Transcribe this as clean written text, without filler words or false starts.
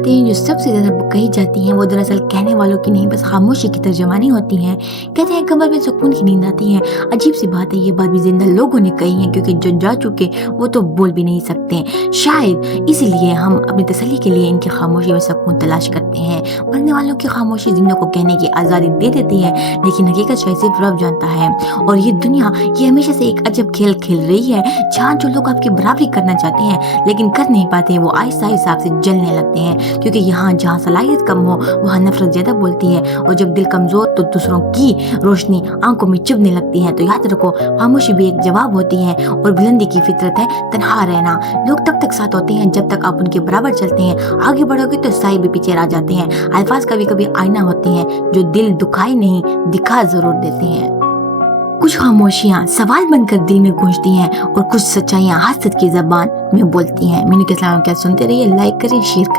बातें जो सबसे ज़्यादा कही जाती हैं वो दरअसल कहने वालों की नहीं बस खामोशी की तर्जुमानी होती हैं। कहते हैं कमर में सुकून की नींद आती है। अजीब सी बात है, ये बात भी जिंदा लोगों ने कही है क्योंकि जो जा चुके वो तो बोल भी नहीं सकते। शायद इसीलिए हम अपनी तसल्ली के लिए इनकी खामोशी में सुकून तलाश करते हैं। मरने वालों की खामोशी जिंदों को कहने की आज़ादी दे देती है, लेकिन हकीकत शायद सिर्फ रब जानता है। और ये दुनिया ये हमेशा से एक अजब खेल खेल रही है, जहाँ जो लोग आपकी बराबरी करना चाहते हैं लेकिन कर नहीं पाते, वो आहिस्ता आहिस्ता आपसे जलने लगते हैं। क्योंकि यहाँ जहाँ सलाहियत कम हो वहाँ नफरत ज्यादा बोलती है, और जब दिल कमजोर तो दूसरों की रोशनी आंखों में चुभने लगती है। तो याद रखो, खामोशी भी एक जवाब होती है, और बुलंदी की फितरत है तन्हा रहना। लोग तब तक साथ होते हैं जब तक आप उनके बराबर चलते हैं। आगे बढ़ोगे तो साए भी पीछे रह जाते हैं। अल्फाज कभी कभी आईना होते हैं जो दिल दुखाए नहीं, दिखा जरूर देते हैं। कुछ खामोशियाँ सवाल बनकर दिल में गूंजती हैं, और कुछ सच्चाइयाँ हसरत की जबान में बोलती हैं। मीनू के इस्लाम क्या सुनते रहिए, लाइक करें, शेयर करें।